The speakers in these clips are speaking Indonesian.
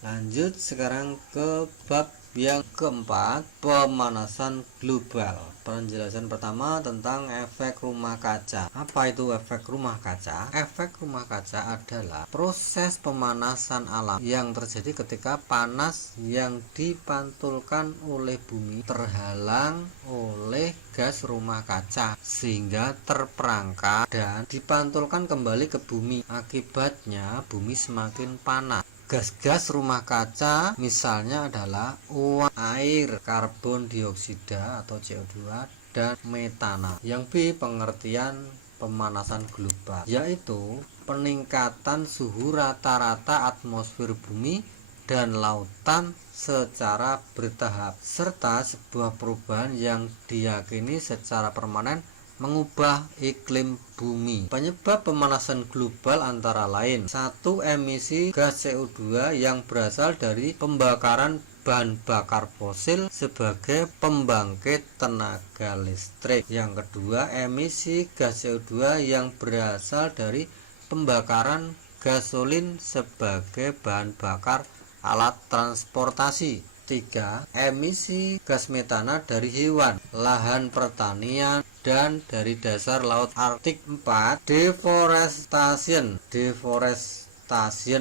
Lanjut sekarang ke bab yang keempat, pemanasan global. Penjelasan pertama tentang efek rumah kaca. Apa itu efek rumah kaca? Efek rumah kaca adalah proses pemanasan alam yang terjadi ketika panas yang dipantulkan oleh bumi terhalang oleh gas rumah kaca sehingga terperangkap dan dipantulkan kembali ke bumi. Akibatnya bumi semakin panas. Gas-gas rumah kaca misalnya adalah uap, air, karbon dioksida atau CO2 dan metana. Yang B, pengertian pemanasan global, yaitu peningkatan suhu rata-rata atmosfer bumi dan lautan secara bertahap, serta sebuah perubahan yang diyakini secara permanen mengubah iklim bumi. Penyebab pemanasan global antara lain: 1. Emisi gas CO2 yang berasal dari pembakaran bahan bakar fosil sebagai pembangkit tenaga listrik. Yang kedua, emisi gas CO2 yang berasal dari pembakaran gasolin sebagai bahan bakar alat transportasi. 3. Emisi gas metana dari hewan, lahan pertanian, dan dari dasar laut Arktik. 4. Deforestasi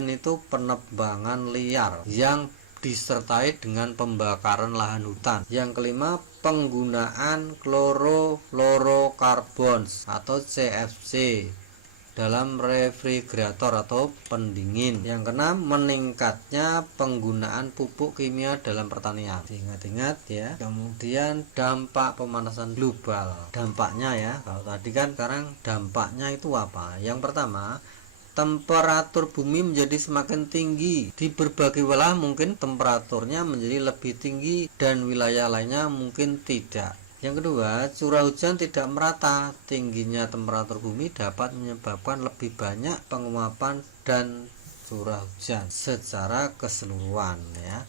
itu penebangan liar yang disertai dengan pembakaran lahan hutan. Yang kelima, penggunaan chlorofluorocarbons atau CFC dalam refrigerator atau pendingin. Yang keenam, meningkatnya penggunaan pupuk kimia dalam pertanian. Ingat-ingat ya. Kemudian dampak pemanasan global. Dampaknya ya, kalau tadi kan, sekarang dampaknya itu apa? Yang pertama, temperatur bumi menjadi semakin tinggi. Di berbagai wilayah mungkin temperaturnya menjadi lebih tinggi dan wilayah lainnya mungkin tidak. Yang kedua, curah hujan tidak merata. Tingginya temperatur bumi dapat menyebabkan lebih banyak penguapan dan curah hujan secara keseluruhan ya.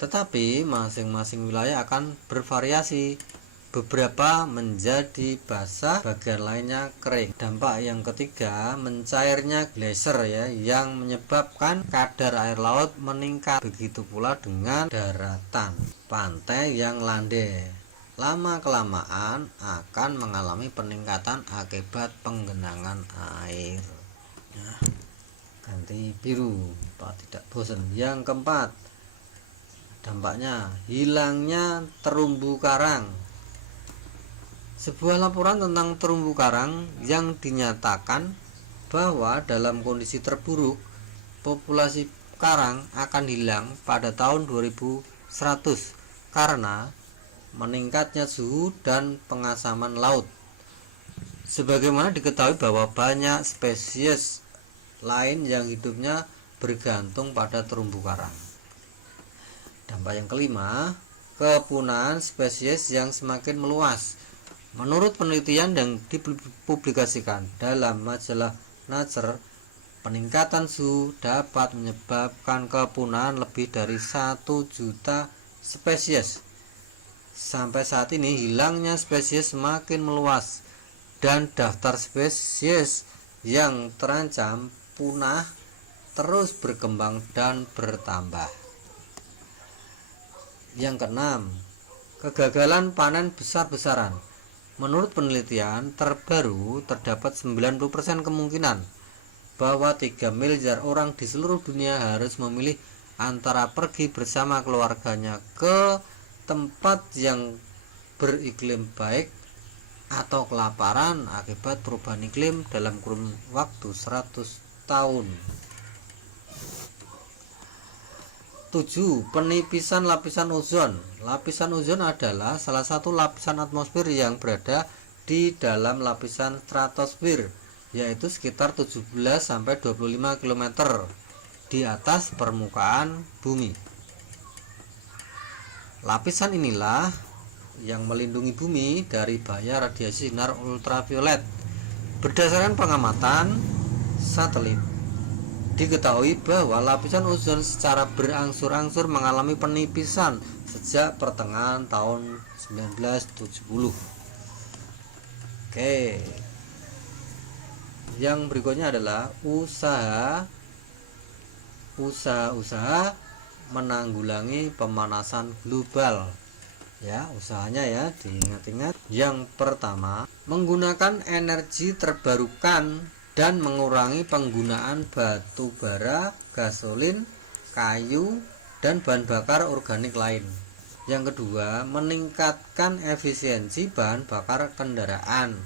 Tetapi masing-masing wilayah akan bervariasi. Beberapa menjadi basah, bagian lainnya kering. Dampak yang ketiga, mencairnya glacier ya, yang menyebabkan kadar air laut meningkat. Begitu pula dengan daratan pantai yang landai. Lama-kelamaan akan mengalami peningkatan akibat penggenangan air. Nah, ganti biru, Pak, tidak bosan. Yang keempat, dampaknya hilangnya terumbu karang. Sebuah laporan tentang terumbu karang yang dinyatakan bahwa dalam kondisi terburuk, populasi karang akan hilang pada tahun 2100 karena meningkatnya suhu dan pengasaman laut. Sebagaimana diketahui bahwa banyak spesies lain yang hidupnya bergantung pada terumbu karang. Dampak yang kelima, kepunahan spesies yang semakin meluas. Menurut penelitian yang dipublikasikan dalam majalah Nature, peningkatan suhu dapat menyebabkan kepunahan lebih dari 1 juta spesies. Sampai saat ini hilangnya spesies semakin meluas dan daftar spesies yang terancam punah terus berkembang dan bertambah. Yang keenam, kegagalan panen besar-besaran. Menurut penelitian terbaru, terdapat 90% kemungkinan bahwa 3 miliar orang di seluruh dunia harus memilih antara pergi bersama keluarganya ke tempat yang beriklim baik atau kelaparan akibat perubahan iklim dalam kurun waktu 100 tahun. 7. Penipisan lapisan ozon. Lapisan ozon adalah salah satu lapisan atmosfer yang berada di dalam lapisan stratosfer, yaitu sekitar 17-25 km di atas permukaan bumi. Lapisan inilah yang melindungi bumi dari bahaya radiasi sinar ultraviolet. Berdasarkan pengamatan satelit, diketahui bahwa lapisan ozon secara berangsur-angsur mengalami penipisan sejak pertengahan tahun 1970. Oke. Yang berikutnya adalah usaha menanggulangi pemanasan global. Ya, usahanya ya diingat-ingat. Yang pertama, menggunakan energi terbarukan dan mengurangi penggunaan batu bara, gasolin, kayu, dan bahan bakar organik lain. Yang kedua, meningkatkan efisiensi bahan bakar kendaraan.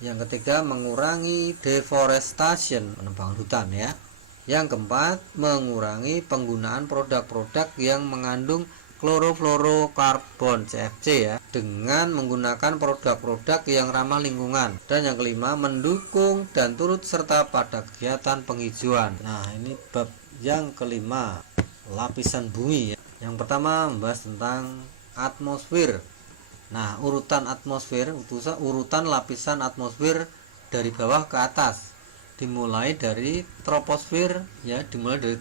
Yang ketiga, mengurangi deforestation, penebangan hutan ya. Yang keempat, mengurangi penggunaan produk-produk yang mengandung klorofluorokarbon CFC ya, dengan menggunakan produk-produk yang ramah lingkungan. Dan yang kelima, mendukung dan turut serta pada kegiatan penghijauan. Nah, ini bab yang kelima, lapisan bumi ya. Yang pertama membahas tentang atmosfer. Nah, urutan atmosfer, urutan lapisan atmosfer dari bawah ke atas. Dimulai dari troposfer ya, kemudian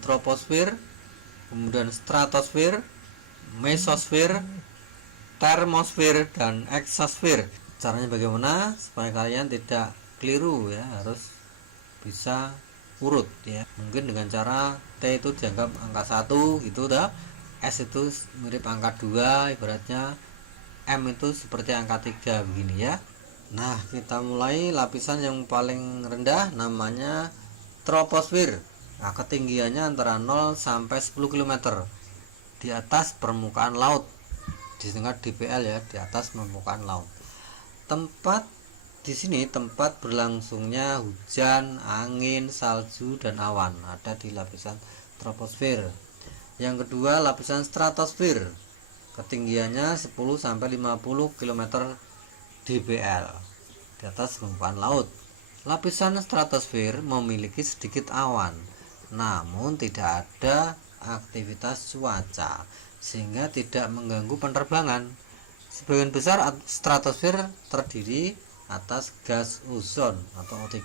stratosfer, mesosfer, termosfer, dan eksosfer. Caranya bagaimana supaya kalian tidak keliru ya, harus bisa urut ya. Mungkin dengan cara T itu dianggap angka 1 gitu dah, S itu mirip angka 2 ibaratnya, M itu seperti angka 3 begini ya. Nah, kita mulai lapisan yang paling rendah, namanya troposfer. Nah, ketinggiannya antara 0 sampai 10 km di atas permukaan laut, disingkat DPL ya, di atas permukaan laut. Di sini tempat berlangsungnya hujan, angin, salju, dan awan ada di lapisan troposfer. Yang kedua, lapisan stratosfer. Ketinggiannya 10 sampai 50 km DPL di atas permukaan laut. Lapisan stratosfer memiliki sedikit awan, namun tidak ada aktivitas cuaca sehingga tidak mengganggu penerbangan. Sebagian besar stratosfer terdiri atas gas ozon atau O3.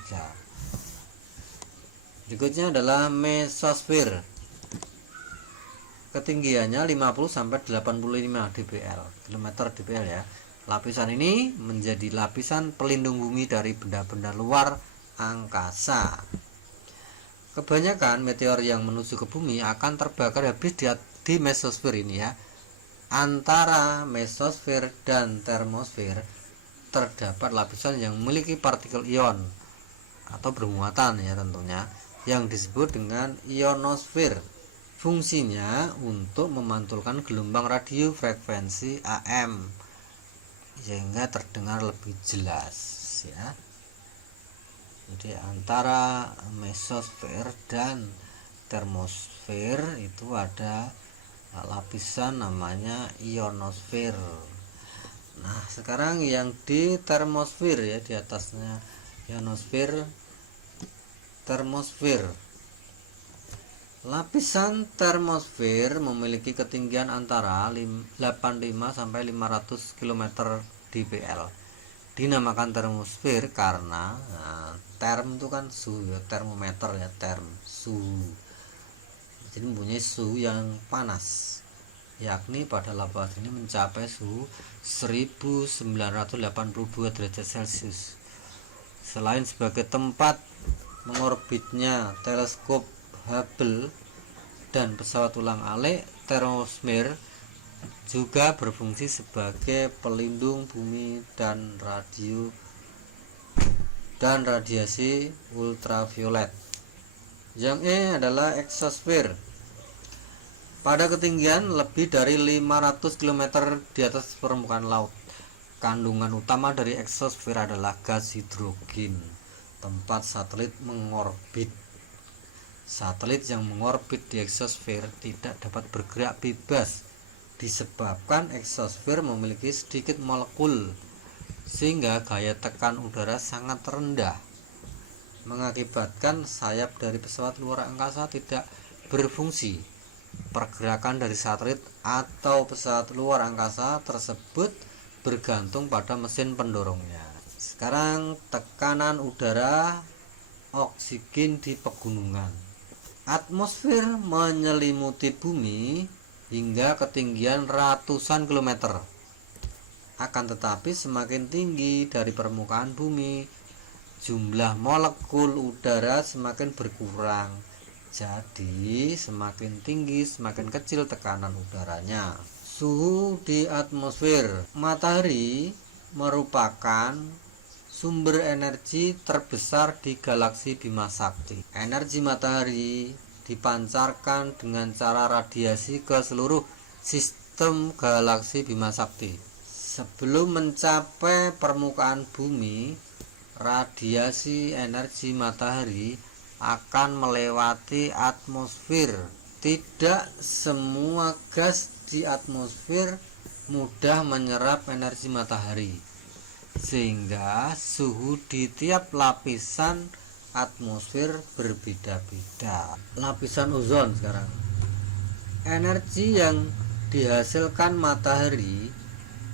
Berikutnya adalah mesosfer. Ketinggiannya 50 sampai 85 km/dpl ya. Lapisan ini menjadi lapisan pelindung bumi dari benda-benda luar angkasa. Kebanyakan meteor yang menuju ke bumi akan terbakar habis di mesosfer ini ya. Antara mesosfer dan termosfer terdapat lapisan yang memiliki partikel ion atau bermuatan ya tentunya, yang disebut dengan ionosfer. Fungsinya untuk memantulkan gelombang radio frekuensi AM sehingga terdengar lebih jelas ya. Jadi antara mesosfer dan termosfer itu ada lapisan namanya ionosfer. Nah, sekarang yang di termosfer ya, di atasnya ionosfer, termosfer. Lapisan termosfer memiliki ketinggian antara 85 sampai 500 km DPL. Dinamakan termosfer karena term itu kan suhu ya, termometer ya, term suhu. Jadi mempunyai suhu yang panas, yakni pada lapisan ini mencapai suhu 1982 derajat Celcius. Selain sebagai tempat mengorbitnya teleskop Hubble dan pesawat ulang-alik, termosfer juga berfungsi sebagai pelindung bumi dan radiasi ultraviolet. Yang E adalah eksosfer. Pada ketinggian lebih dari 500 km di atas permukaan laut, kandungan utama dari eksosfer adalah gas hidrogen. Tempat satelit mengorbit. Satelit yang mengorbit di eksosfer tidak dapat bergerak bebas disebabkan eksosfer memiliki sedikit molekul, sehingga gaya tekan udara sangat rendah, mengakibatkan sayap dari pesawat luar angkasa tidak berfungsi. Pergerakan dari satelit atau pesawat luar angkasa tersebut bergantung pada mesin pendorongnya. Sekarang tekanan udara oksigen di pegunungan. Atmosfer menyelimuti bumi hingga ketinggian ratusan kilometer. Akan tetapi semakin tinggi dari permukaan bumi, jumlah molekul udara semakin berkurang Jadi semakin tinggi semakin kecil tekanan udaranya. Suhu di atmosfer. Matahari merupakan sumber energi terbesar di galaksi Bima Sakti. Energi matahari dipancarkan dengan cara radiasi ke seluruh sistem galaksi Bima Sakti. Sebelum mencapai permukaan bumi, radiasi energi matahari akan melewati atmosfer. Tidak semua gas di atmosfer mudah menyerap energi matahari, sehingga suhu di tiap lapisan atmosfer berbeda-beda. Lapisan ozon sekarang. Energi yang dihasilkan matahari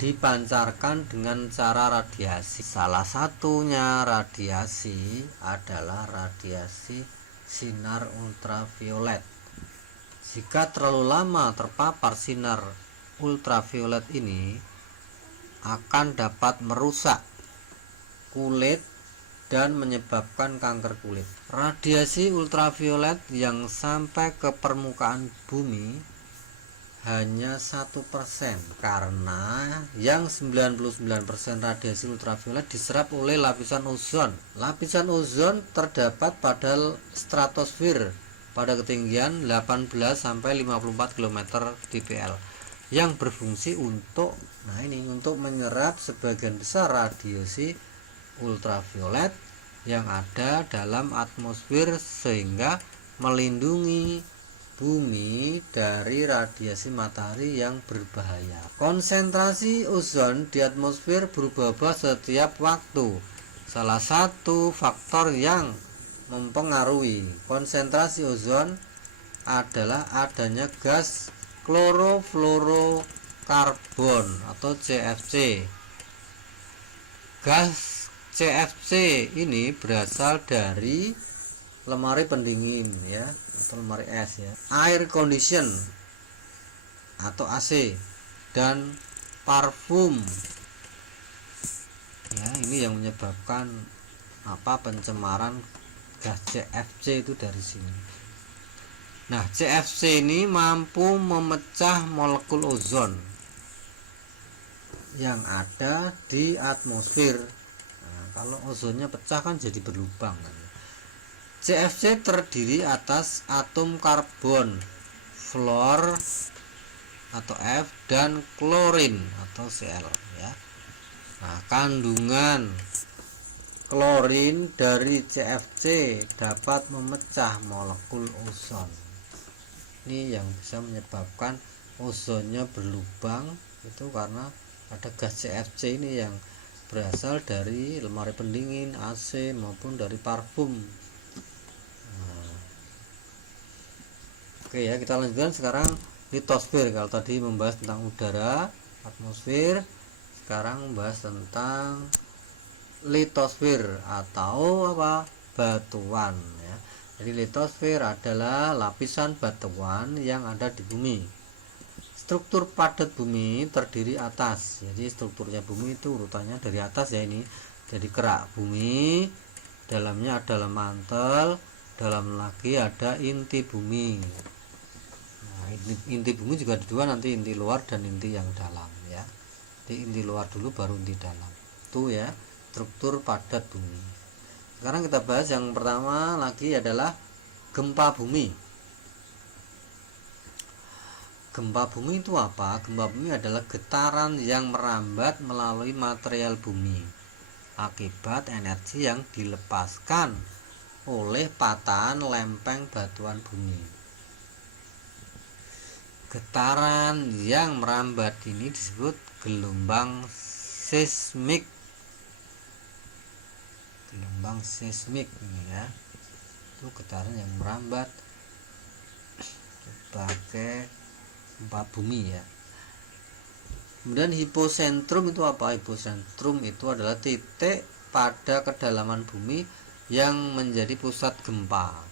dipancarkan dengan cara radiasi. Salah satunya radiasi adalah radiasi sinar ultraviolet. Jika terlalu lama terpapar sinar ultraviolet ini akan dapat merusak kulit dan menyebabkan kanker kulit. Radiasi ultraviolet yang sampai ke permukaan bumi hanya 1%, karena yang 99% radiasi ultraviolet diserap oleh lapisan ozon. Lapisan ozon terdapat pada stratosfer pada ketinggian 18 sampai 54 km dpl yang berfungsi untuk untuk menyerap sebagian besar radiasi ultraviolet yang ada dalam atmosfer sehingga melindungi bumi dari radiasi matahari yang berbahaya. Konsentrasi ozon di atmosfer berubah-ubah setiap waktu. Salah satu faktor yang mempengaruhi konsentrasi ozon adalah adanya gas klorofluorokarbon atau CFC. Gas CFC ini berasal dari lemari pendingin ya, atau lemari es ya, air condition atau AC, dan parfum. Ya, ini yang menyebabkan pencemaran gas CFC itu dari sini. Nah, CFC ini mampu memecah molekul ozon yang ada di atmosfer. Nah, kalau ozonnya pecah kan jadi berlubang kan. CFC terdiri atas atom karbon, fluor atau F, dan klorin atau Cl ya. Nah, kandungan klorin dari CFC dapat memecah molekul ozon. Ini yang bisa menyebabkan ozonnya berlubang, itu karena ada gas CFC ini yang berasal dari lemari pendingin, AC, maupun dari parfum. Oke ya, kita lanjutkan sekarang litosfer. Kalau tadi membahas tentang udara, atmosfer, sekarang membahas tentang litosfer atau batuan ya. Jadi litosfer adalah lapisan batuan yang ada di bumi. Struktur padat bumi terdiri atas. Jadi strukturnya bumi itu urutannya dari atas ya ini. Jadi kerak bumi, dalamnya ada mantel, dalam lagi ada inti bumi. Nah, inti bumi juga ada dua, nanti inti luar dan inti yang dalam ya. Jadi inti luar dulu baru inti dalam. Itu ya struktur padat bumi. Sekarang kita bahas yang pertama lagi adalah gempa bumi. Gempa bumi itu apa? Gempa bumi adalah getaran yang merambat melalui material bumi akibat energi yang dilepaskan oleh patahan lempeng batuan bumi. Getaran yang merambat ini disebut gelombang seismik. Gelombang seismik ini ya, itu getaran yang merambat sebagai gempa bumi ya. Kemudian hipocentrum itu apa? Hipocentrum itu adalah titik pada kedalaman bumi yang menjadi pusat gempa.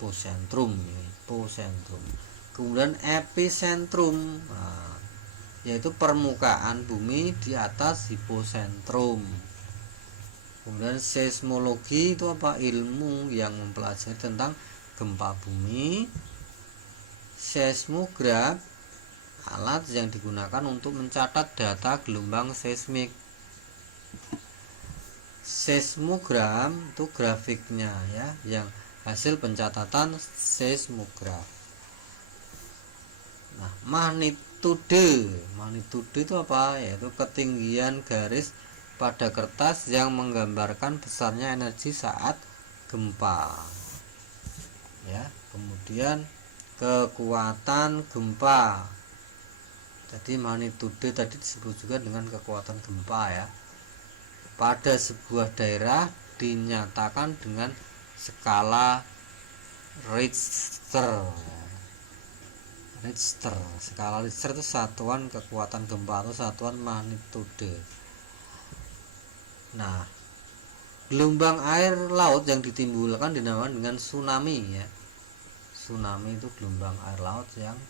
Hipocentrum. Kemudian epicentrum, yaitu permukaan bumi di atas hipocentrum. Kemudian seismologi itu apa? Ilmu yang mempelajari tentang gempa bumi. Seismograf, alat yang digunakan untuk mencatat data gelombang seismik. Seismogram itu grafiknya ya, yang hasil pencatatan seismograf. Nah, magnitude itu apa? Yaitu ketinggian garis pada kertas yang menggambarkan besarnya energi saat gempa. Ya, kemudian kekuatan gempa. Jadi magnitude tadi disebut juga dengan kekuatan gempa ya. Pada sebuah daerah dinyatakan dengan skala Richter. Skala Richter itu satuan kekuatan gempa atau satuan magnitude. Nah, gelombang air laut yang ditimbulkan dinamakan dengan tsunami ya. Tsunami itu gelombang air laut yang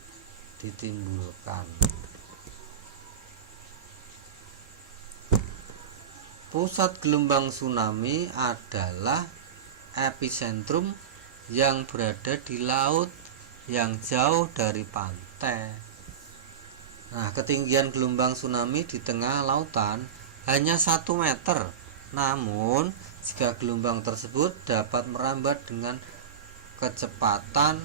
ditimbulkan. Pusat gelombang tsunami adalah epicentrum yang berada di laut yang jauh dari pantai. Nah, ketinggian gelombang tsunami di tengah lautan hanya 1 meter. Namun, jika gelombang tersebut dapat merambat dengan kecepatan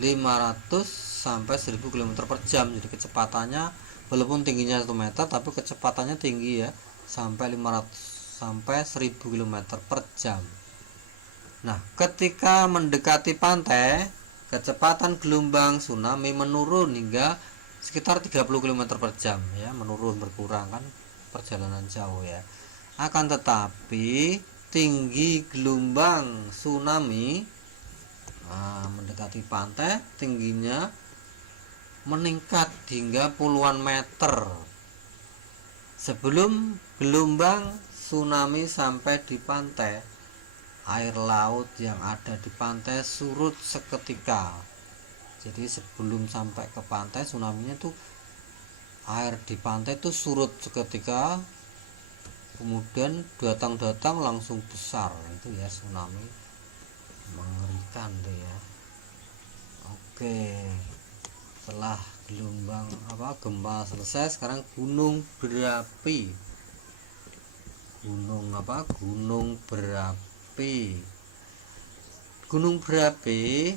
500 sampai 1000 km per jam. Jadi kecepatannya walaupun tingginya 1 meter tapi kecepatannya tinggi ya, sampai 500 sampai 1000 km per jam. Nah, ketika mendekati pantai, kecepatan gelombang tsunami menurun hingga sekitar 30 km per jam ya, menurun, berkurang kan perjalanan jauh ya. Akan tetapi tinggi gelombang tsunami mendekati pantai tingginya meningkat hingga puluhan meter. Sebelum gelombang tsunami sampai di pantai, air laut yang ada di pantai surut seketika. Jadi sebelum sampai ke pantai, tsunami-nya tuh air di pantai tuh surut seketika, kemudian datang langsung besar. Itu ya tsunami, mengerikan tuh ya. Oke, setelah gelombang gempa selesai, sekarang gunung berapi. Gunung berapi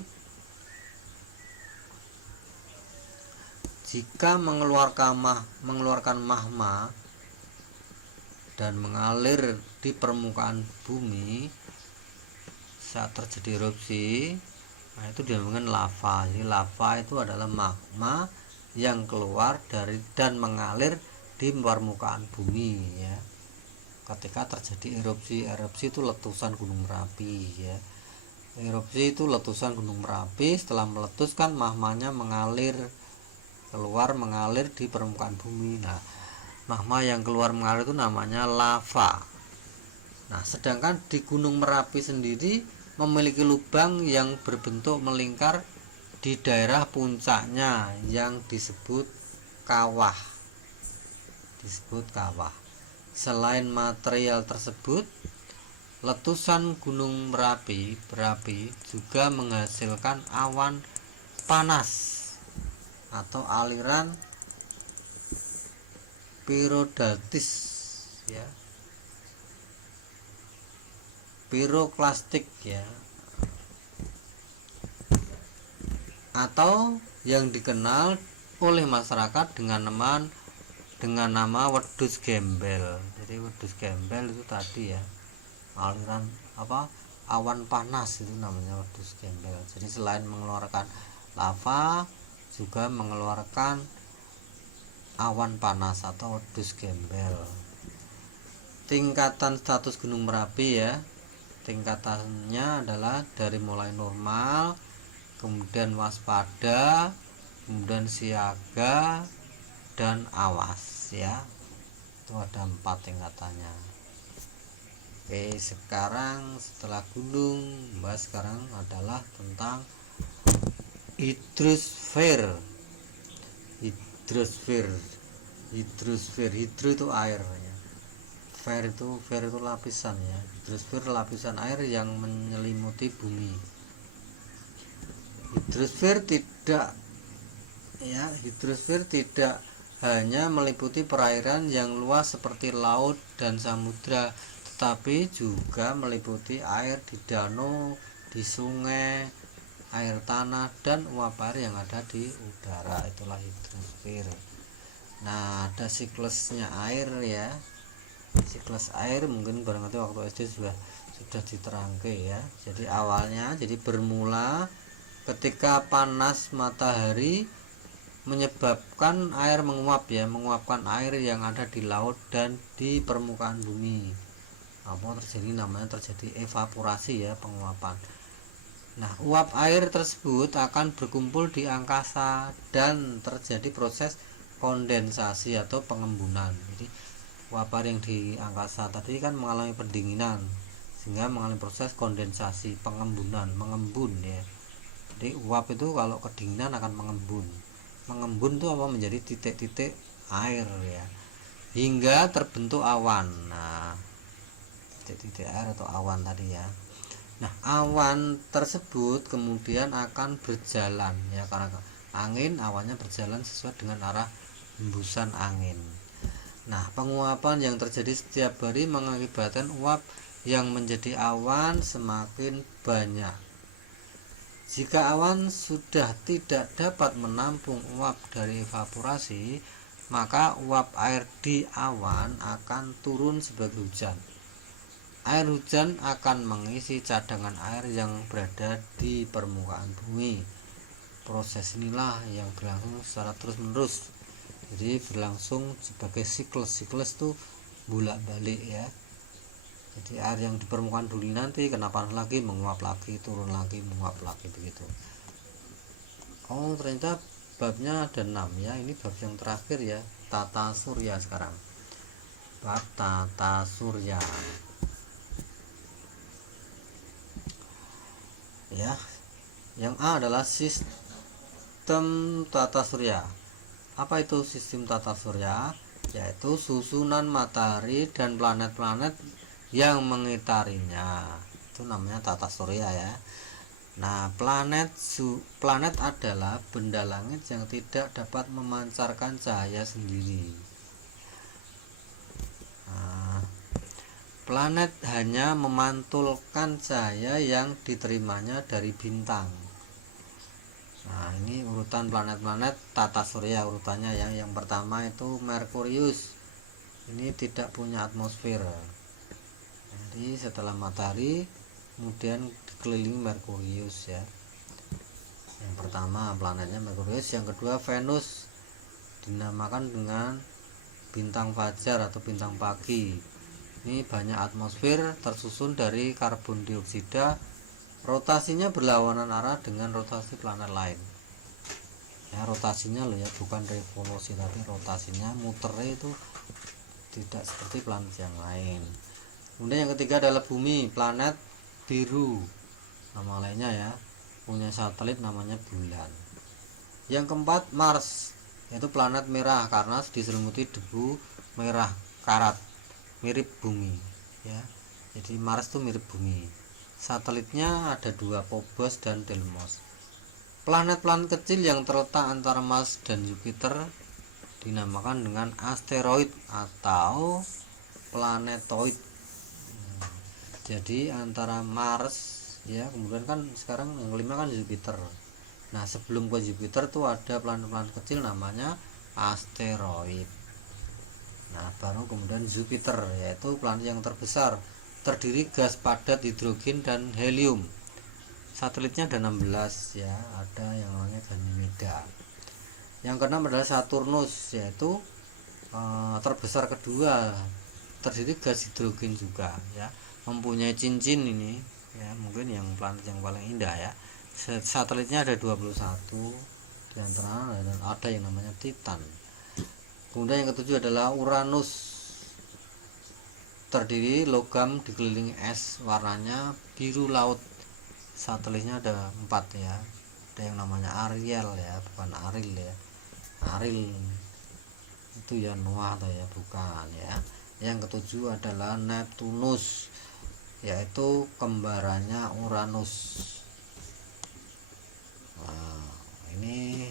jika mengeluarkan magma dan mengalir di permukaan bumi saat terjadi erupsi, nah itu dinamakan lava. Jadi lava itu adalah magma yang keluar dari dan mengalir di permukaan bumi ya. Ketika terjadi erupsi itu letusan gunung Merapi ya. Erupsi itu letusan gunung Merapi, setelah meletus kan magmanya mengalir di permukaan bumi. Nah, magma yang keluar mengalir itu namanya lava. Nah, sedangkan di Gunung Merapi sendiri memiliki lubang yang berbentuk melingkar di daerah puncaknya yang disebut kawah. Selain material tersebut, letusan Gunung Merapi juga menghasilkan awan panas atau aliran piroklastik ya. Piroklastik ya. Atau yang dikenal oleh masyarakat dengan nama wedhus gembel. Jadi wedhus gembel itu tadi ya, aliran awan panas, itu namanya wedhus gembel. Jadi selain mengeluarkan lava juga mengeluarkan awan panas atau wedhus gembel. Tingkatan status Gunung Merapi ya, tingkatannya adalah dari mulai normal, kemudian waspada, kemudian siaga, dan awas ya. Itu ada 4 tingkatannya. Oke, sekarang setelah gunung, sekarang adalah tentang hidrosfer. hidrosfer. Hidro itu air ya. Fer itu lapisan ya. Hidrosfer lapisan air yang menyelimuti bumi. Hidrosfer tidak hanya meliputi perairan yang luas seperti laut dan samudra, tetapi juga meliputi air di danau, di sungai, air tanah, dan uap air yang ada di udara. Itulah hidrosfer. Nah, ada siklusnya air ya. Siklus air mungkin barangkali waktu SD sudah diterangkan ya. Jadi awalnya bermula ketika panas matahari menyebabkan air menguapkan air yang ada di laut dan di permukaan bumi. Terjadi evaporasi ya, penguapan. Nah, uap air tersebut akan berkumpul di angkasa dan terjadi proses kondensasi atau pengembunan. Jadi uap air yang di angkasa tadi kan mengalami pendinginan sehingga mengalami proses kondensasi, pengembunan, mengembun ya. Jadi uap itu kalau kedinginan akan mengembun itu menjadi titik-titik air ya, hingga terbentuk awan. Nah, titik-titik air atau awan tadi ya. Nah, awan tersebut kemudian akan berjalan ya, karena angin, awannya berjalan sesuai dengan arah hembusan angin. Nah, penguapan yang terjadi setiap hari mengakibatkan uap yang menjadi awan semakin banyak. Jika awan sudah tidak dapat menampung uap dari evaporasi, maka uap air di awan akan turun sebagai hujan. Air hujan akan mengisi cadangan air yang berada di permukaan bumi. Proses inilah yang berlangsung secara terus-menerus. Jadi berlangsung sebagai siklus itu bolak-balik ya. Jadi air yang di permukaan bumi nanti kena panas lagi, menguap lagi, turun lagi, menguap lagi, begitu. Oh, ternyata babnya ada 6 ya. Ini bab yang terakhir ya, tata surya sekarang. Bab tata surya. Ya. Yang A adalah sistem tata surya. Apa itu sistem tata surya? Yaitu susunan matahari dan planet-planet yang mengitarinya. Itu namanya tata surya ya. Nah, planet adalah benda langit yang tidak dapat memancarkan cahaya sendiri. Nah, planet hanya memantulkan cahaya yang diterimanya dari bintang. Nah, ini urutan planet-planet tata surya urutannya ya. Yang pertama itu Merkurius. Ini tidak punya atmosfer. Jadi setelah matahari kemudian dikelilingi Merkurius ya. Yang pertama planetnya Merkurius. Yang kedua Venus, dinamakan dengan bintang fajar atau bintang pagi. Ini banyak atmosfer, tersusun dari karbon dioksida. Rotasinya berlawanan arah dengan rotasi planet lain ya. Rotasinya loh ya, bukan revolusi, tapi rotasinya muternya itu tidak seperti planet yang lain. Kemudian yang ketiga adalah bumi, planet biru nama lainnya ya, punya satelit namanya bulan. Yang keempat Mars, yaitu planet merah karena diselimuti debu merah karat, mirip bumi ya. Jadi Mars itu mirip bumi. Satelitnya ada 2, Phobos dan Deimos. Planet-planet kecil yang terletak antara Mars dan Jupiter dinamakan dengan asteroid atau planetoid. Jadi antara Mars ya, kemudian kan sekarang yang kelima kan Jupiter. Nah, sebelum ke Jupiter tuh ada planet-planet kecil namanya asteroid. Nah, baru kemudian Jupiter, yaitu planet yang terbesar, terdiri gas padat hidrogen dan helium. Satelitnya ada 16 ya, ada yang namanya Ganymede. Yang keenam adalah Saturnus, yaitu terbesar kedua, terdiri gas hidrogen juga ya, mempunyai cincin ini ya, mungkin yang planet yang paling indah ya. Satelitnya ada 21, diantara ada yang namanya Titan. Kemudian yang ketujuh adalah Uranus, terdiri logam dikelilingi es, warnanya biru laut. Satelitnya ada 4 ya, ada yang namanya Ariel ya, bukan Aril ya, Aril. itu ya Noah atau ya bukan ya. Yang ketujuh adalah Neptunus, yaitu kembarannya Uranus. Nah, ini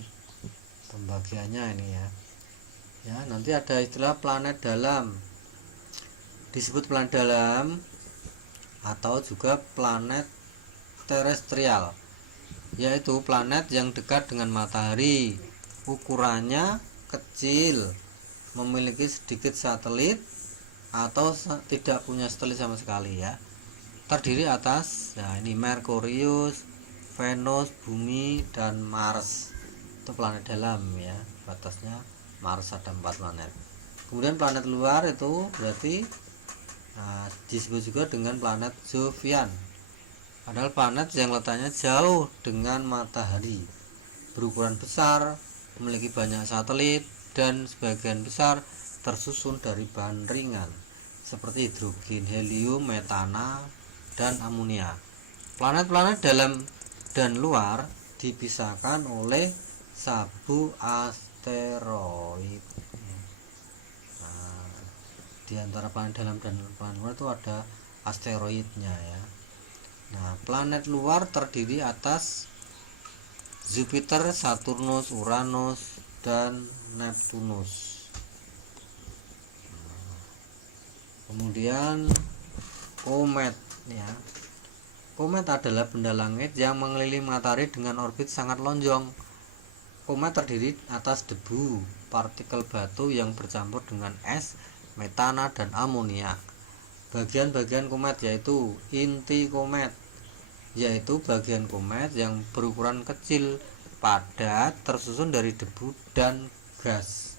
pembagiannya ini ya. Ya, nanti ada istilah planet dalam. Disebut planet dalam atau juga planet terestrial, yaitu planet yang dekat dengan matahari, ukurannya kecil, memiliki sedikit satelit atau tidak punya satelit sama sekali ya. Terdiri atas ya ini Merkurius, Venus, Bumi dan Mars. Itu planet dalam ya, batasnya Mars ada 4 planet. Kemudian planet luar itu berarti disebut juga dengan planet Jovian. Padahal planet yang letaknya jauh dengan matahari, berukuran besar, memiliki banyak satelit, dan sebagian besar tersusun dari bahan ringan seperti hidrogen, helium, metana, dan amonia. Planet-planet dalam dan luar dipisahkan oleh sabu asteroid. Nah, di antara planet dalam dan planet luar itu ada asteroidnya ya. Nah, planet luar terdiri atas Jupiter, Saturnus, Uranus, dan Neptunus. Kemudian komet ya. Komet adalah benda langit yang mengelilingi matahari dengan orbit sangat lonjong. Komet terdiri atas debu, partikel batu yang bercampur dengan es, metana, dan amonia. Bagian-bagian komet yaitu inti komet, yaitu bagian komet yang berukuran kecil, padat, tersusun dari debu dan gas.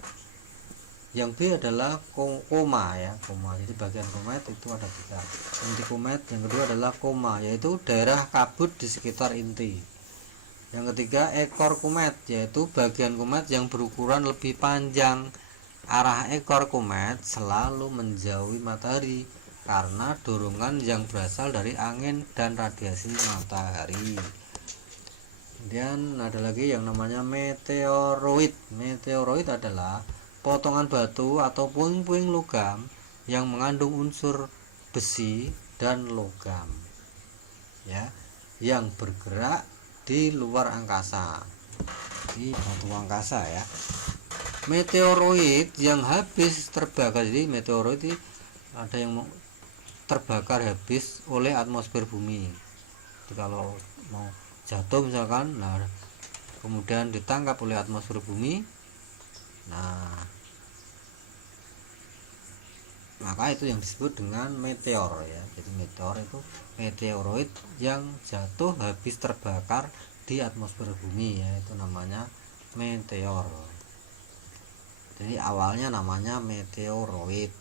Yang B adalah koma ya, koma. Jadi bagian komet itu ada 3. Inti komet, yang kedua adalah koma, yaitu daerah kabut di sekitar inti. Yang ketiga ekor komet, yaitu bagian komet yang berukuran lebih panjang. Arah ekor komet selalu menjauhi matahari karena dorongan yang berasal dari angin dan radiasi matahari. Kemudian ada lagi yang namanya meteoroid. Meteoroid adalah potongan batu atau puing-puing logam yang mengandung unsur besi dan logam ya, yang bergerak di luar angkasa, di batu angkasa ya. Meteoroid yang habis terbakar, jadi meteoroid ini ada yang terbakar habis oleh atmosfer bumi. Jadi kalau mau jatuh misalkan, nah kemudian ditangkap oleh atmosfer bumi, nah maka itu yang disebut dengan meteor ya. Jadi meteor itu meteoroid yang jatuh habis terbakar di atmosfer bumi ya, itu namanya meteor. Jadi awalnya namanya meteoroid,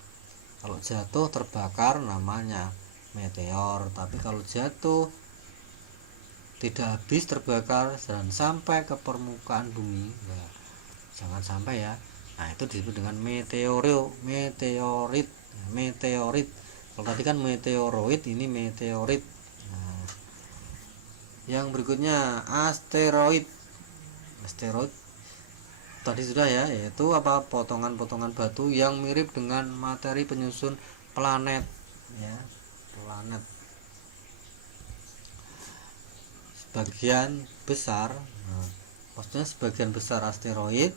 kalau jatuh terbakar namanya meteor. Tapi kalau jatuh tidak habis terbakar dan sampai ke permukaan bumi, ya, jangan sampai ya, nah itu disebut dengan meteorit. Kalau tadi kan meteoroid, ini meteorit. Nah, yang berikutnya asteroid. Asteroid tadi sudah ya, yaitu apa, potongan-potongan batu yang mirip dengan materi penyusun planet ya, planet. Sebagian besar, maksudnya sebagian besar asteroid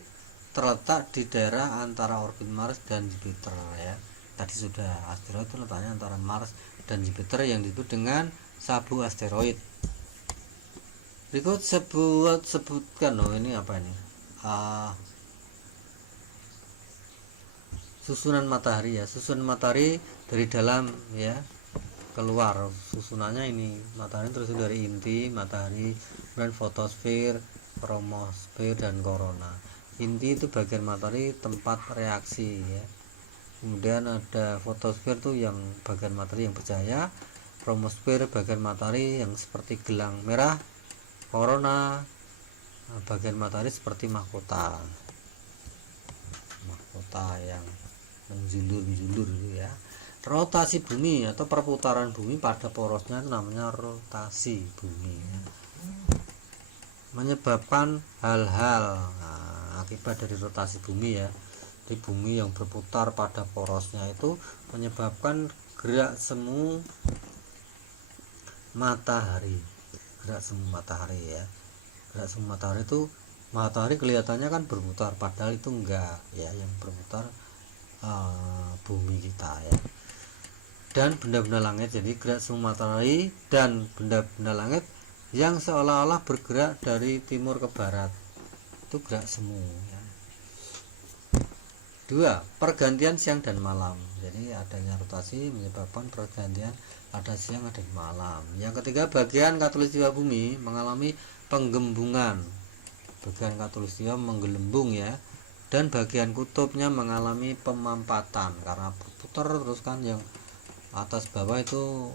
terletak di daerah antara orbit Mars dan Jupiter ya. Tadi sudah, asteroid itu letaknya antara Mars dan Jupiter yang disebut dengan sabu asteroid. Berikut sebutkan ini apa ini? Susunan matahari ya. Susunan matahari dari dalam ya keluar. Susunannya ini, matahari tersusun dari inti matahari, kemudian fotosfer, kromosfer, dan korona. Inti itu bagian matahari tempat reaksi ya. Kemudian ada fotosfer tuh yang bagian matahari yang bercahaya, kromosfer bagian matahari yang seperti gelang merah, korona bagian matahari seperti mahkota yang menjulur itu ya. Rotasi bumi atau perputaran bumi pada porosnya itu namanya rotasi bumi ya. Menyebabkan hal-hal akibat dari rotasi bumi ya, di bumi yang berputar pada porosnya itu menyebabkan gerak semu matahari. Gerak semu matahari ya. Gerak semu matahari itu, matahari kelihatannya kan berputar padahal itu enggak ya, yang berputar bumi kita ya. Dan benda-benda langit, jadi gerak semu matahari dan benda-benda langit yang seolah-olah bergerak dari timur ke barat itu gerak semu ya. 2. Pergantian siang dan malam. Jadi adanya rotasi menyebabkan pergantian ada siang ada malam. Yang ketiga, bagian khatulistiwa bumi mengalami penggembungan. Bagian khatulistiwa menggelembung ya. Dan bagian kutubnya mengalami pemampatan karena berputar terus kan, yang atas bawah itu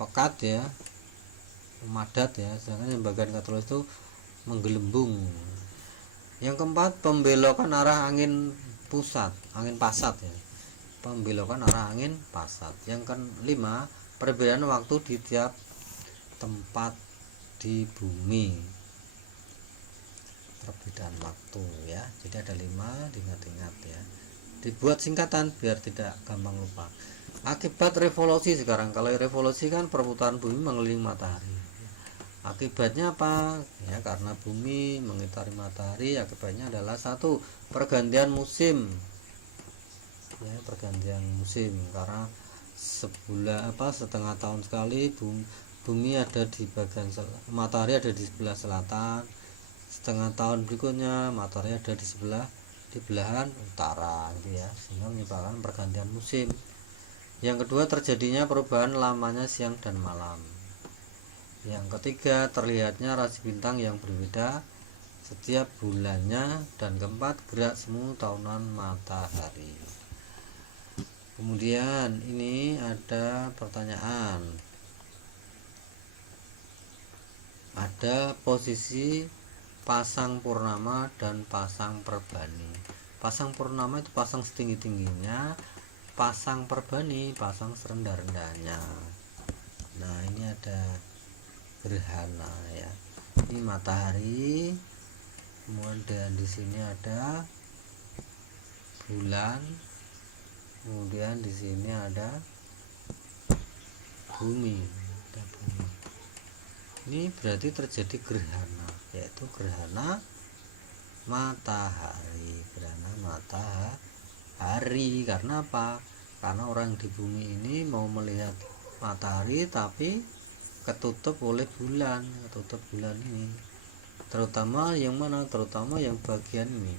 pekat ya, memadat ya, sedangkan yang bagian khatulistiwa itu menggelembung. Yang keempat, pembelokan arah angin pusat, angin pasat ya. Pembelokan arah angin pasat. Yang kelima, perbedaan waktu di tiap tempat di bumi. Perbedaan waktu ya. Jadi ada 5, diingat-ingat ya. Dibuat singkatan biar tidak gampang lupa. Akibat revolusi sekarang, kalau revolusi kan perputaran bumi mengelilingi matahari. Akibatnya apa ya? Karena bumi mengitari matahari, akibatnya adalah 1. Pergantian musim ya, pergantian musim karena setengah tahun sekali bumi ada di bagian matahari ada di sebelah selatan, setengah tahun berikutnya matahari ada di belahan utara gitu ya, sehingga menyebabkan pergantian musim. Yang kedua, terjadinya perubahan lamanya siang dan malam. Yang ketiga, terlihatnya rasi bintang yang berbeda setiap bulannya. Dan keempat, gerak semu tahunan matahari. Kemudian ini ada pertanyaan. Ada posisi pasang purnama dan pasang perbani. Pasang purnama itu pasang setinggi-tingginya, pasang perbani pasang serendah-rendahnya. Nah, ini ada gerhana ya. Ini matahari, kemudian di sini ada bulan, kemudian di sini ada bumi. Ini berarti terjadi gerhana, yaitu gerhana matahari. Gerhana matahari karena apa? Karena orang di bumi ini mau melihat matahari tapi ketutup oleh bulan, ini, terutama yang mana? Terutama yang bagian ini.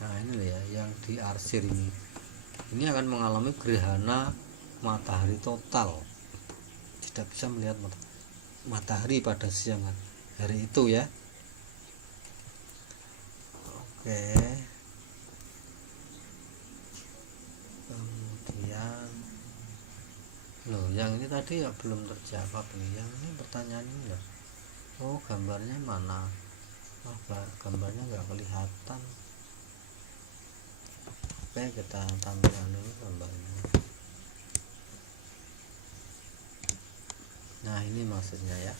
Nah, ini ya yang diarsir ini akan mengalami gerhana matahari total, tidak bisa melihat matahari pada siang hari itu ya. Oke, kemudian loh, yang ini tadi ya belum terjawab nih. Yang ini pertanyaan ini ya. Oh, gambarnya mana? Oh, gambarnya nggak kelihatan. Oke, kita tampilkan dulu gambarnya. Nah, ini maksudnya ya.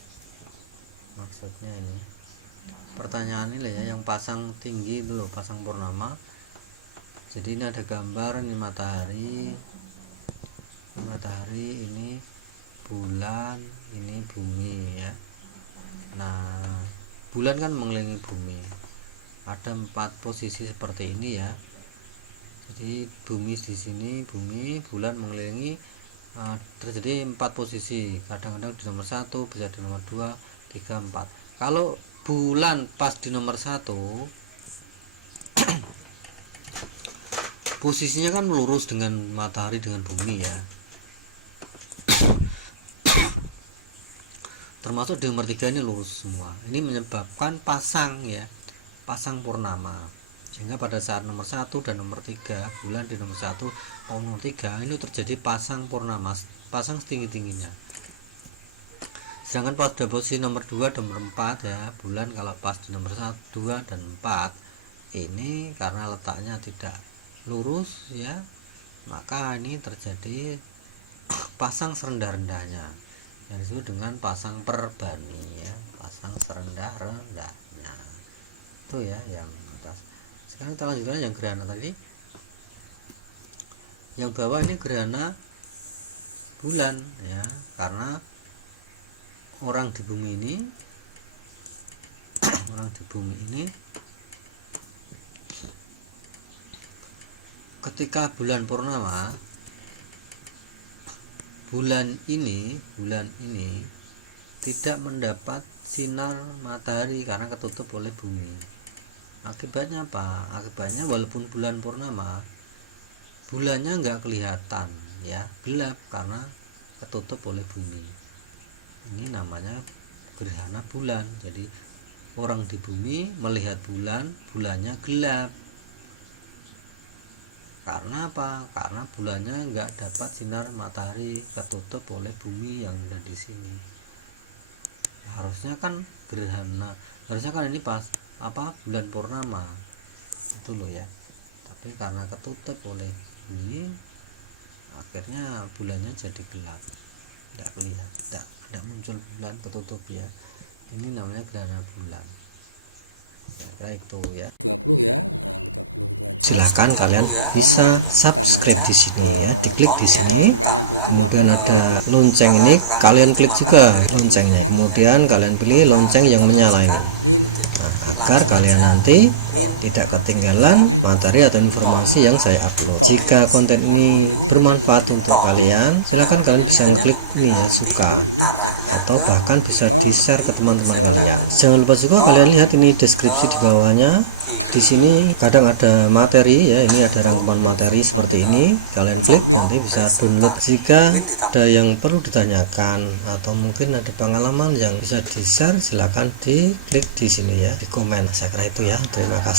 Maksudnya ini. Pertanyaan ini ya, yang pasang tinggi itu loh, pasang purnama. Jadi ini ada gambar, ini matahari, ini bulan, ini bumi ya. Nah, bulan kan mengelilingi bumi, ada 4 posisi seperti ini ya. Jadi bumi di sini, bulan mengelilingi, terjadi 4 posisi. Kadang-kadang di nomor 1, bisa di nomor 2, 3, 4. Kalau bulan pas di nomor 1 posisinya kan lurus dengan matahari dengan bumi ya. Termasuk di nomor 3 ini lurus semua. Ini menyebabkan pasang ya, pasang purnama. Sehingga pada saat nomor 1 dan nomor 3, bulan di nomor 1 nomor 3 ini terjadi pasang purnama, pasang setinggi-tingginya. Sedangkan pada posisi nomor 2 dan nomor 4 ya, bulan kalau pas di nomor 1, 2 dan 4 ini karena letaknya tidak lurus ya, maka ini terjadi pasang serendah-rendahnya, yang disebut dengan pasang perbani ya, pasang serendah-rendahnya itu ya yang atas. Sekarang kita lanjutkan yang gerhana tadi. Yang bawah ini gerhana bulan ya, karena orang di bumi ini ketika bulan purnama, bulan ini tidak mendapat sinar matahari karena ketutup oleh bumi. Akibatnya apa? Akibatnya walaupun bulan purnama, bulannya nggak kelihatan ya, gelap karena ketutup oleh bumi. Ini namanya gerhana bulan. Jadi orang di bumi melihat bulan, bulannya gelap. Karena apa? Karena bulannya nggak dapat sinar matahari, ketutup oleh bumi yang ada di sini. Harusnya kan gerhana, harusnya kan ini pas bulan purnama itu loh ya, tapi karena ketutup oleh bumi, akhirnya bulannya jadi gelap, tidak kelihatan, tidak muncul bulan, ketutup ya. Ini namanya gerhana bulan. Kira itu ya. Silakan kalian bisa subscribe di sini ya, diklik di sini, kemudian ada lonceng ini, kalian klik juga loncengnya, kemudian kalian pilih lonceng yang menyala ini, agar kalian nanti tidak ketinggalan materi atau informasi yang saya upload. Jika konten ini bermanfaat untuk kalian, silakan kalian bisa klik ini ya, suka, atau bahkan bisa di share ke teman-teman kalian. Jangan lupa juga kalian lihat ini deskripsi di bawahnya. Di sini kadang ada materi ya, ini ada rangkuman materi seperti ini, kalian klik nanti bisa download. Jika ada yang perlu ditanyakan atau mungkin ada pengalaman yang bisa di share, silakan diklik di sini ya, di komen. Saya kira itu ya, terima kasih.